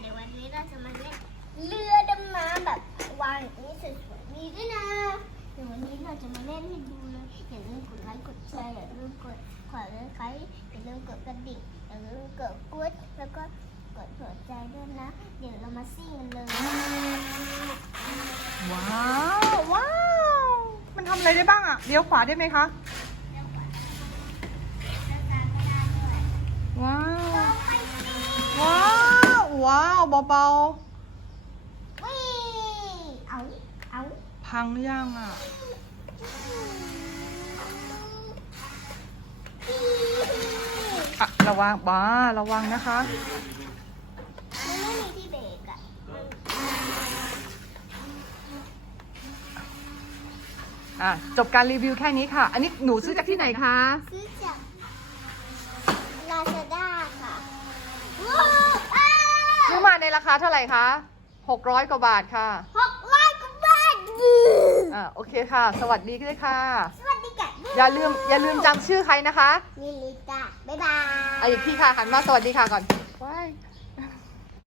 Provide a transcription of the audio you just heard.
เดี๋ยววันนี้เราจะมาเล่นเรือดำน้ำแบบวางอย่างนี้สวยๆนี่ด้วยนะเดี๋ยววันนี้เราจะมาเล่นให้ดูเลยอย่าลืมกดไลค์กดแชร์อย่าลืมกดขอเลยใครอย่าลืมกดกระดิ่งอย่าลืมกดกดแล้วก็กดหัวใจด้วยนะ เดี๋ยวเรามาซิ่งกันเลยว้าวว้าวมันทำอะไรได้บ้างอะเลี้ยวขวาได้ไหมคะ เบาวิ่งเอาเอาๆ พังหรือยังอะอะระวังบ้าระวังนะคะ มันไม่มีที่เบรกอะอะ จบการรีวิวแค่นี้ค่ะ อันนี้หนูซื้อจากที่ไหนคะ ซื้อจากลาซาด้าค่ะว้าวอ้า ซื้อมาในรา คาเท่าไหร่คะ600กว่าบาทค่ะหกร้อยกว่าบาทอะโอเคค่ะ สวัสดีด้วยค่ะ สวัสดีค่ะอย่าลืมอย่าลืมจำชื่อใครนะคะลิลิตาบ๊ายบาย อะอีกทีค่ะหันมาสวัสดีค่ะก่อนว้าย